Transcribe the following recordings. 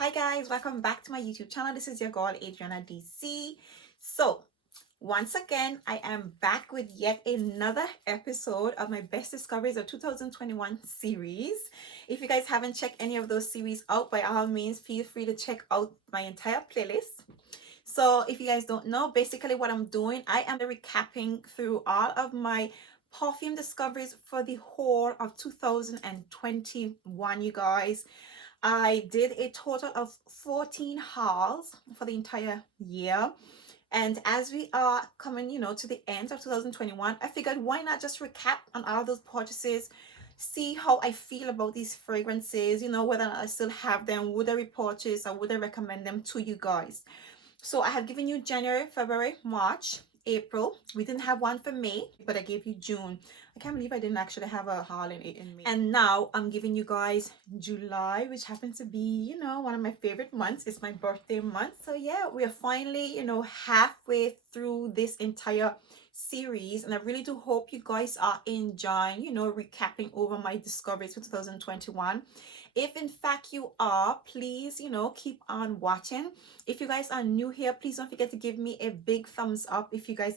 Hi guys, welcome back to my YouTube channel. This is your girl Adriana DC. So once again, I am back with yet another episode of my best discoveries of 2021 series. If you guys haven't checked any of those series out, by all means feel free to check out my entire playlist. So if you guys don't know, basically what I'm doing, I am recapping through all of my perfume discoveries for the whole of 2021, you guys. I did a total of 14 hauls for the entire year. And as we are coming, to the end of 2021, I figured why not just recap on all those purchases, see how I feel about these fragrances, whether or not I still have them, would I repurchase or would I recommend them to you guys. So I have given you January, February, March, April. We didn't have one for May, but I gave you June. I can't believe I didn't actually have a haul in May. And now I'm giving you guys July, which happens to be, one of my favorite months. It's my birthday month. So yeah, we are finally, halfway through this entire series. And I really do hope you guys are enjoying, recapping over my discoveries for 2021. If in fact you are, please, keep on watching. If you guys are new here, please don't forget to give me a big thumbs up if you guys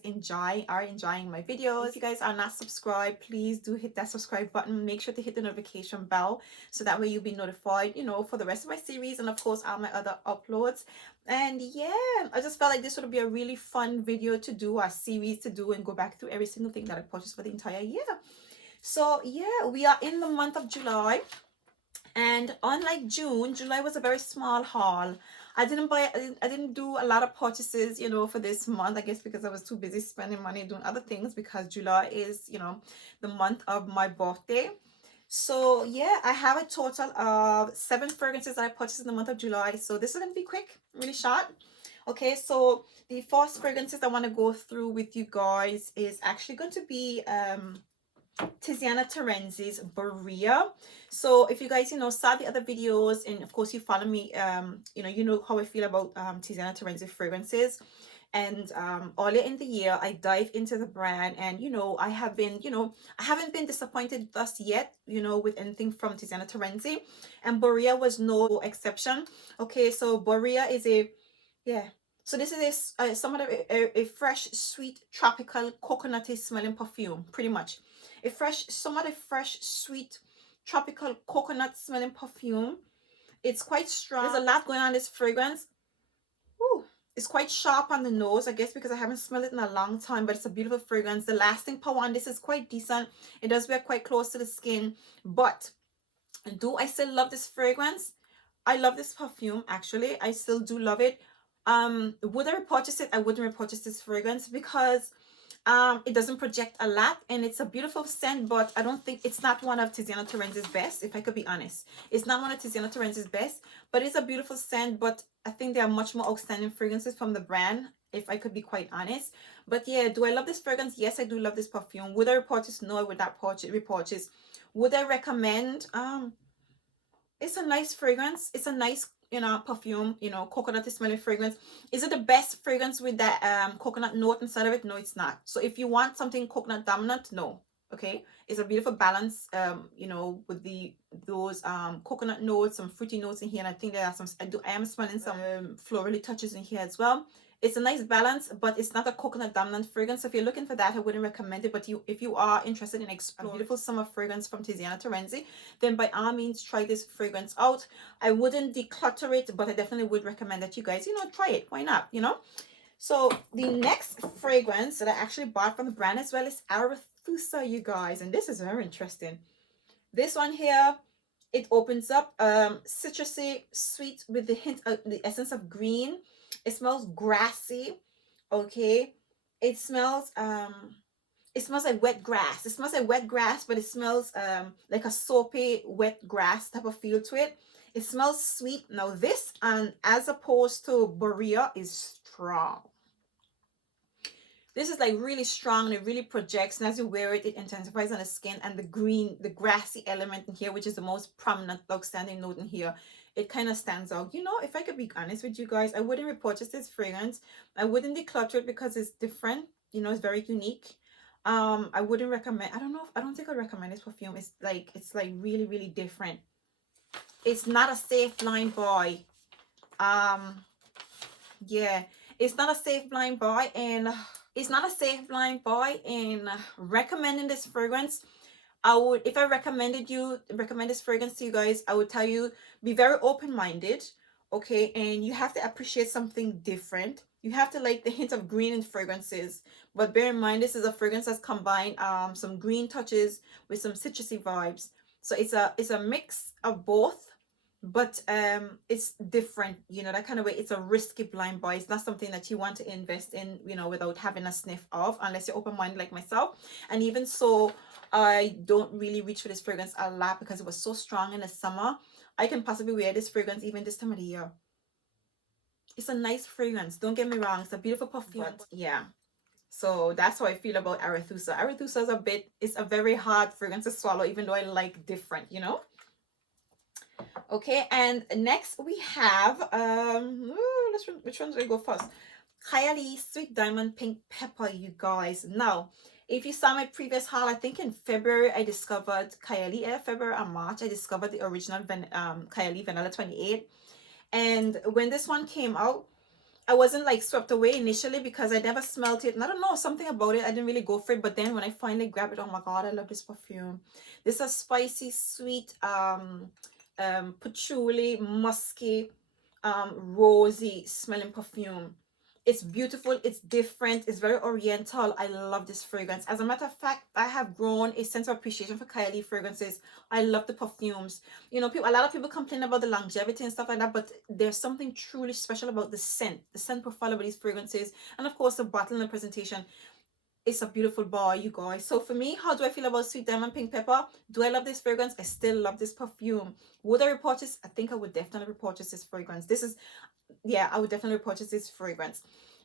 are enjoying my videos. If you guys are not subscribed, please do hit that subscribe button. Make sure to hit the notification bell so that way you'll be notified, for the rest of my series and of course all my other uploads. And yeah, I just felt like this would be a really fun video to do, a series to do, and go back through every single thing that I purchased for the entire year. So yeah, we are in the month of July. And unlike June, July was a very small haul. I didn't do a lot of purchases, for this month. I guess because I was too busy spending money doing other things, because July is, the month of my birthday. So yeah, I have a total of 7 fragrances that I purchased in the month of July. So this is going to be quick, really short. Okay, so the first fragrances I want to go through with you guys is actually going to be Tiziana Terenzi's Berea. So if you guys saw the other videos, and of course you follow me, you know how I feel about Tiziana Terenzi fragrances. And earlier in the year I dive into the brand, and I have been, I haven't been disappointed thus yet, with anything from Tiziana Terenzi, and Berea was no exception. Okay, so Berea is a, yeah, so this is somewhat of a fresh, sweet, tropical, coconutty smelling perfume, pretty much. Somewhat a fresh, sweet, tropical, coconut smelling perfume. It's quite strong. There's a lot going on in this fragrance. Ooh, it's quite sharp on the nose, I guess because I haven't smelled it in a long time, but it's a beautiful fragrance. The lasting power on this is quite decent. It does wear quite close to the skin, but do I still love this fragrance? I love this perfume, actually. I still do love it. Would I repurchase it? I wouldn't repurchase this fragrance because it doesn't project a lot, and it's a beautiful scent, but I don't think it's not one of Tiziana Terenzi's best, if I could be honest. It's not one of Tiziana Terenzi's best, but it's a beautiful scent. But I think there are much more outstanding fragrances from the brand, if I could be quite honest. But yeah, do I love this fragrance? Yes, I do love this perfume. Would I repurchase? No, I would not repurchase. Would I recommend? It's a nice fragrance. It's a nice, perfume, coconut smelling fragrance. Is it the best fragrance with that coconut note inside of it? No, it's not. So if you want something coconut dominant, no. Okay, it's a beautiful balance, with those coconut notes, some fruity notes in here, and I think there are some, I am smelling some florally touches in here as well. It's a nice balance, but it's not a coconut dominant fragrance. So if you're looking for that, I wouldn't recommend it. But if you are interested in exploring a beautiful summer fragrance from Tiziana Terenzi, then by all means try this fragrance out. I wouldn't declutter it, but I definitely would recommend that you guys, try it. Why not, So the next fragrance that I actually bought from the brand as well is Arethusa, you guys. And this is very interesting. This one here, it opens up citrusy, sweet, with the hint of the essence of green. It smells grassy. Okay, it smells like wet grass. It smells like wet grass, but it smells like a soapy wet grass type of feel to it. It smells sweet. Now this, as opposed to Berea, is strong. This is like really strong, and it really projects, and as you wear it, it intensifies on the skin. And the grassy element in here, which is the most prominent outstanding note in here, it kind of stands out. If I could be honest with you guys, I wouldn't repurchase this fragrance. I wouldn't declutter it because it's different. It's very unique. I wouldn't recommend. I don't think I'd recommend this perfume. It's like really, really different. It's not a safe line buy. Yeah, it's not a safe blind buy, and it's not a safe blind buy in recommending this fragrance. I would, if I recommend this fragrance to you guys, I would tell you, be very open-minded, okay? And you have to appreciate something different. You have to like the hint of green in fragrances, but bear in mind this is a fragrance that's combined some green touches with some citrusy vibes. So it's a mix of both, but it's different, you know, that kind of way. It's a risky blind buy. It's not something that you want to invest in, you know, without having a sniff of, unless you're open-minded like myself. And even so, I don't really reach for this fragrance a lot because it was so strong in the summer. I can possibly wear this fragrance even this time of the year. It's a nice fragrance, don't get me wrong. It's a beautiful perfume, but yeah. So that's how I feel about Arethusa. Arethusa is it's a very hard fragrance to swallow, even though I like different, you know. Okay, and next we have which one do I go first? Hiiii Sweet Diamond Pink Pepper, you guys. Now, if you saw my previous haul, I think in February I discovered Hiiii, February or March, I discovered the original Hiiii Vanilla 28. And when this one came out, I wasn't like swept away initially because I never smelled it. And I don't know, something about it, I didn't really go for it. But then when I finally grabbed it, oh my God, I love this perfume. This is a spicy, sweet, patchouli, musky, rosy smelling perfume. It's beautiful, it's different, it's very oriental. I love this fragrance. As a matter of fact, I have grown a sense of appreciation for Hiiii fragrances. I love the perfumes. You know, a lot of people complain about the longevity and stuff like that, but there's something truly special about the scent profile of these fragrances, and of course the bottle and the presentation. It's a beautiful bar, you guys. So for me, how do I feel about Sweet Diamond Pink Pepper? Do I love this fragrance? I still love this perfume. Would I repurchase? I think I would definitely repurchase this fragrance. This is, yeah, I would definitely repurchase this fragrance.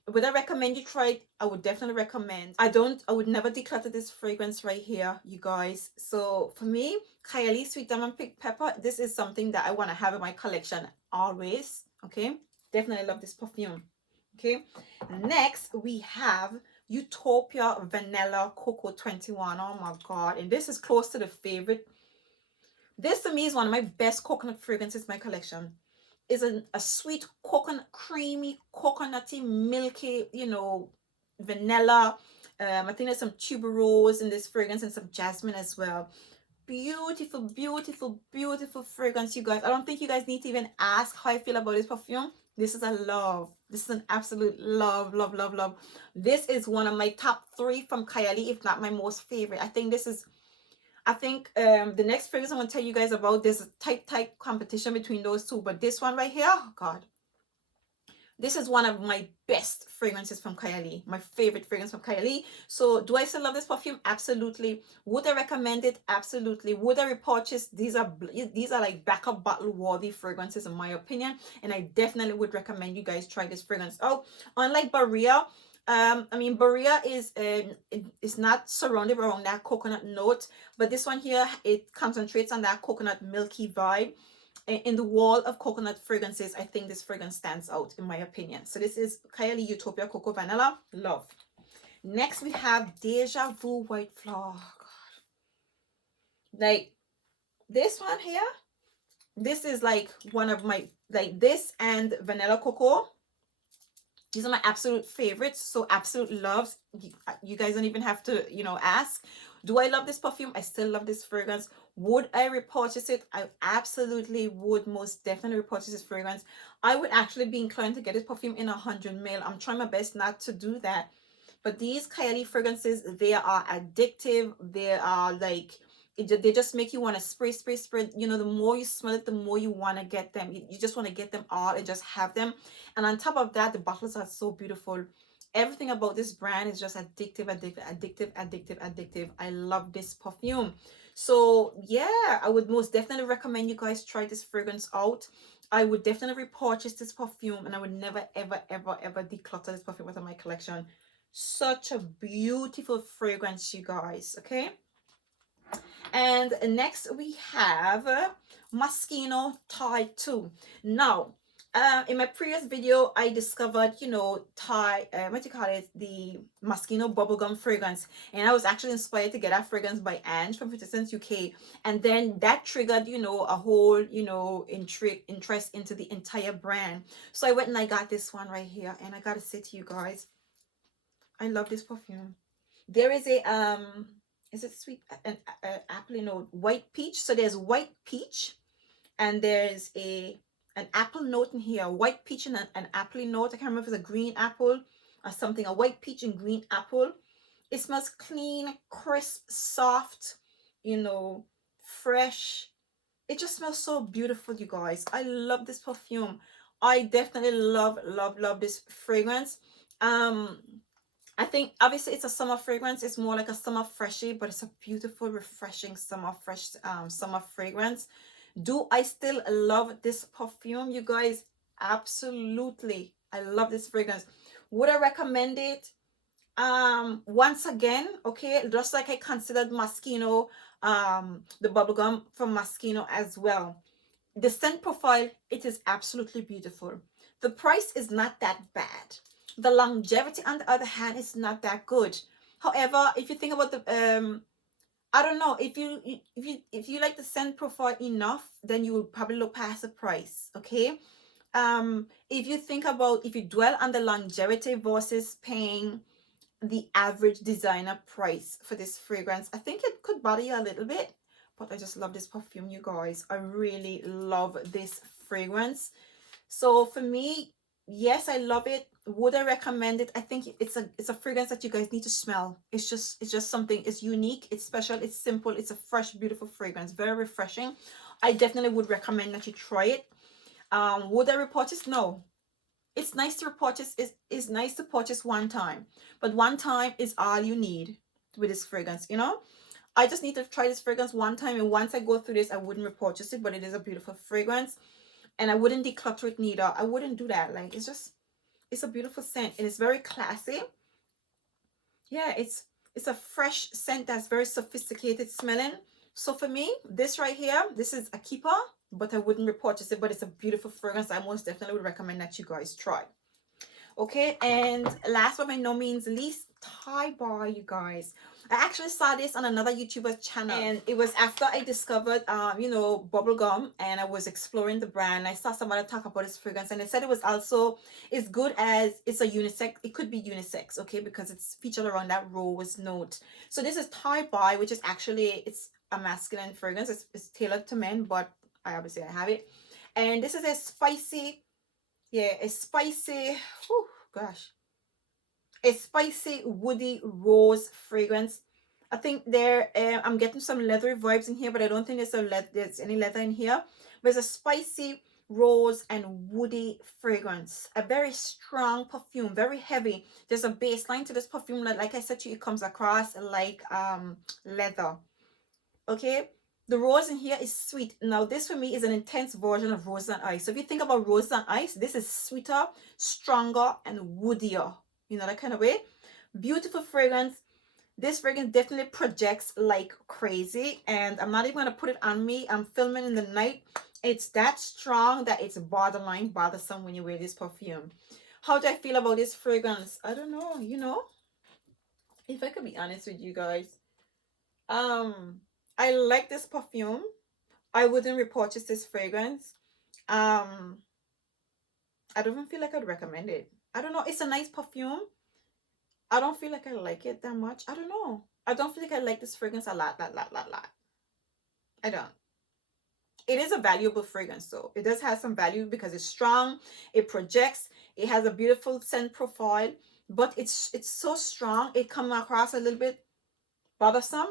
Would I recommend you try it? I would definitely recommend. I would never declutter this fragrance right here, you guys. So for me, Hiiii Sweet Diamond Pink Pepper, this is something that I want to have in my collection always. Okay, definitely love this perfume. Okay, next we have Utopia Vanilla Cocoa 21. Oh my God, and this is close to the favorite. This to me is one of my best coconut fragrances in my collection. Is a sweet coconut, creamy, coconutty, milky, you know, vanilla. I think there's some tuberose in this fragrance and some jasmine as well. Beautiful, beautiful, beautiful fragrance, you guys. I don't think you guys need to even ask how I feel about this perfume. This is a love. This is an absolute love, love, love, love. This is one of my top 3 from Hiiii, if not my most favorite. I think the next fragrance I'm going to tell you guys about, there's a tight competition between those two. But this one right here, oh God. This is one of my best fragrances from Hiiii. My favorite fragrance from Hiiii. So do I still love this perfume? Absolutely. Would I recommend it? Absolutely. Would I repurchase? These are like backup bottle worthy fragrances in my opinion. And I definitely would recommend you guys try this fragrance out. Unlike Berea, I mean, Berea is it's not surrounded around that coconut note, but this one here, it concentrates on that coconut milky vibe. In the wall of coconut fragrances, I think this fragrance stands out in my opinion. So this is Hiiii Utopia Cocoa Vanilla. Love. Next we have Deja Vu White Flower. Oh, God. Like this one here, this is like one of my, like this and Vanilla Cocoa. These are my absolute favorites. So absolute loves. You guys don't even have to, you know, ask. Do I love this perfume? I still love this fragrance. Would I repurchase it? I absolutely would most definitely repurchase this fragrance. I would actually be inclined to get this perfume in 100ml. I'm trying my best not to do that. But these Hiiii fragrances, they are addictive. They are like, they just make you want to spray, spray, spray. You know, the more you smell it, the more you want to get them. You just want to get them all and just have them. And on top of that, the bottles are so beautiful. Everything about this brand is just addictive, addictive, addictive, addictive, addictive. I love this perfume. So yeah, I would most definitely recommend you guys try this fragrance out. I would definitely repurchase this perfume, and I would never, ever, ever, ever declutter this perfume within my collection. Such a beautiful fragrance, you guys. Okay. And next we have Moschino Tie 2. Now, In my previous video, I discovered, you know, Thai, what do you call it, the Moschino bubblegum fragrance, and I was actually inspired to get that fragrance by Ange from 50 Cent UK, and then that triggered, you know, a whole, you know, interest into the entire brand. So I went and I got this one right here, and I gotta say to you guys, I love this perfume. There is a is it sweet, an apple, you know, white peach. So there's white peach, and there's an apple note in here, a white peach and an apple note. I can't remember if it's a green apple or something, a white peach and green apple. It smells clean, crisp, soft, you know, fresh. It just smells so beautiful, you guys. I love this perfume. I definitely love this fragrance. um I think obviously it's a summer fragrance. It's more like a summer freshie, but it's a beautiful, refreshing summer fragrance. Do I still love this perfume, you guys? Absolutely. I love this fragrance. Would I recommend it? Once again, okay, just like I considered Moschino, the bubblegum from Moschino as well. The scent profile, it is absolutely beautiful. The price is not that bad. The longevity, on the other hand, is not that good. However, if you think about the I don't know, if you like the scent profile enough, then you will probably look past the price. Okay. If you think about, if you dwell on the longevity versus paying the average designer price for this fragrance, I think it could bother you a little bit. But I just love this perfume, you guys. I really love this fragrance. So for me, yes, I love it. Would I recommend it? I think it's a fragrance that you guys need to smell. It's just something. It's unique, it's special, it's simple, it's a fresh, beautiful fragrance, very refreshing. I definitely would recommend that you try it. Would I repurchase? No. It's nice to repurchase. It's nice to purchase one time, but one time is all you need with this fragrance, you know. I just need to try this fragrance one time, and once I go through this, I wouldn't repurchase it. But it is a beautiful fragrance, and I wouldn't declutter it neither. I wouldn't do that. Like, it's a beautiful scent, and it's very classy. Yeah, it's a fresh scent that's very sophisticated smelling. So for me, this right here, this is a keeper, but I wouldn't repurchase it. But it's a beautiful fragrance. I most definitely would recommend that you guys try. Okay, and last but by no means least, Thai bar, you guys. I actually saw this on another YouTuber's channel, and it was after I discovered you know, bubblegum, and I was exploring the brand. I saw somebody talk about this fragrance, and they said it was also, it's good as, it's a unisex, it could be unisex, okay, because it's featured around that rose note. So this is Thai bar, which is actually, it's a masculine fragrance. It's tailored to men, but I obviously I have it. And this is a spicy, yeah, a spicy, whew, gosh, a spicy woody rose fragrance. I think there, I'm getting some leathery vibes in here, but I don't think there's any leather in here. But it's a spicy rose and woody fragrance, a very strong perfume, very heavy. There's a baseline to this perfume, like I said to you, it comes across like leather. Okay, the rose in here is sweet. Now this for me is an intense version of rose and ice. So if you think about rose and ice, this is sweeter, stronger, and woodier, you know, that kind of way. Beautiful fragrance. This fragrance definitely projects like crazy, and I'm not even gonna put it on me. I'm filming in the night. It's that strong that it's borderline bothersome when you wear this perfume. How do I feel about this fragrance? I don't know, you know, if I could be honest with you guys, um I like this perfume. I wouldn't repurchase this fragrance. um I don't even feel like I'd recommend it. I don't know, it's a nice perfume. I don't feel like I like it that much. I don't know, I don't feel like I like this fragrance a lot. I don't. It is a valuable fragrance though. It does have some value because it's strong, it projects, it has a beautiful scent profile, but it's so strong it comes across a little bit bothersome.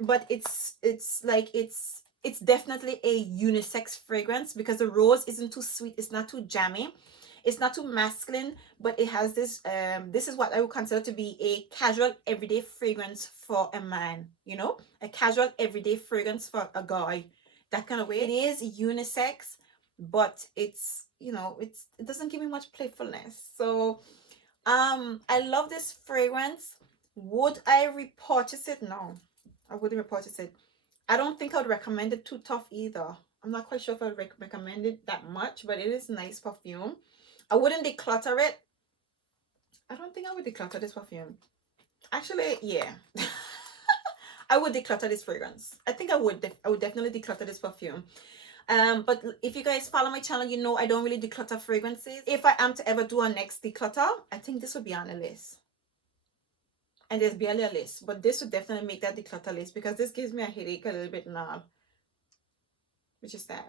But it's like it's definitely a unisex fragrance because the rose isn't too sweet, it's not too jammy, it's not too masculine, but it has this this is what I would consider to be a casual everyday fragrance for a man, you know, a casual everyday fragrance for a guy, that kind of way. It is unisex, but it's, you know, it doesn't give me much playfulness. So I love this fragrance. Would I repurchase it? No, I wouldn't repurchase it. I don't think I would recommend it too tough either. I'm not quite sure if I would recommend it that much, but it is nice perfume. I wouldn't declutter it. I don't think I would declutter this perfume. Actually, yeah. I would declutter this fragrance. I think I would definitely declutter this perfume. But if you guys follow my channel, you know I don't really declutter fragrances. If I am to ever do a next declutter, I think this would be on the list. And there's barely a list, but this would definitely make that declutter list because this gives me a headache a little bit now, which is sad.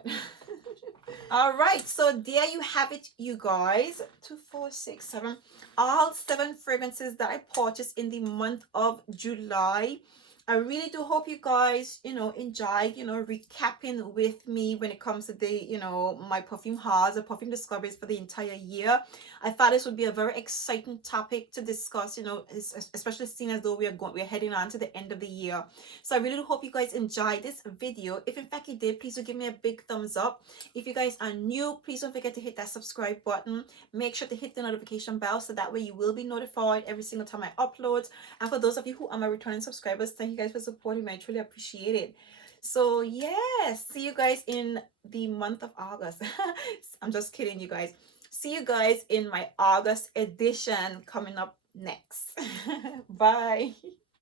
All right, so there you have it, you guys. 2, 4, 6, 7. All 7 fragrances that I purchased in the month of July. I really do hope you guys, enjoy, recapping with me when it comes to the, my perfume hauls, the perfume discoveries for the entire year. I thought this would be a very exciting topic to discuss, especially seeing as though we're heading on to the end of the year. So I really do hope you guys enjoyed this video. If in fact you did, please do give me a big thumbs up. If you guys are new, please don't forget to hit that subscribe button. Make sure to hit the notification bell so that way you will be notified every single time I upload. And for those of you who are my returning subscribers, thank you guys for supporting me. I truly appreciate it. So yes, see you guys in the month of August. I'm just kidding, you guys. See you guys in my August edition coming up next. Bye.